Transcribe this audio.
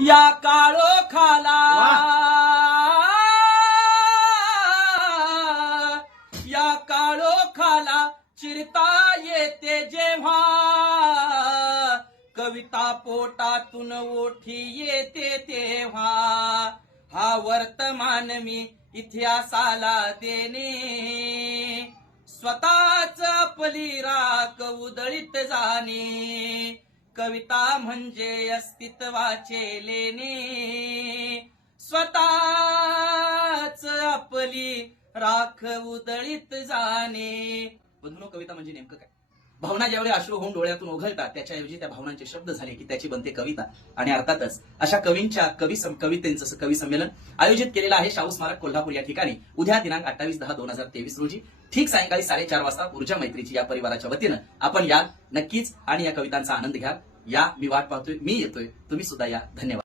या काळो खाला. या काळो खाला चिरता येते जेव्हा. कविता पोटातून ओठी येते तेव्हा. हा वर्तमान मी इतिहासाला देणे. स्वतःच आपली राख उदळीत जाणे. कविता म्हणजे अस्तित्वाचे लेणे. स्वतःच आपली राख उदळीत जाणे. बंधुनो कविता म्हणजे नेमकं काय? भावना ज्यावेळी अश्रू होऊन डोळ्यातून ओघळतात त्याच्याऐवजी त्या भावनांचे शब्द झाले की त्याची बनते कविता. आणि अर्थातच अशा कवींच्या कवी सं- कवितेचं कवी संमेलन आयोजित केलेलं आहे शाहू स्मारक कोल्हापूर या ठिकाणी. उद्या दिनांक अठ्ठावीस दहा दोन हजार तेवीस रोजी ठीक सायंकाळी साडेचार वाजता ऊर्जा मैत्रीची या परिवाराच्या वतीनं आपण या नक्कीच आणि या कवितांचा आनंद घ्या. या मी वाट पाहतोय मी येतोय. तुम्ही सुद्धा या. धन्यवाद.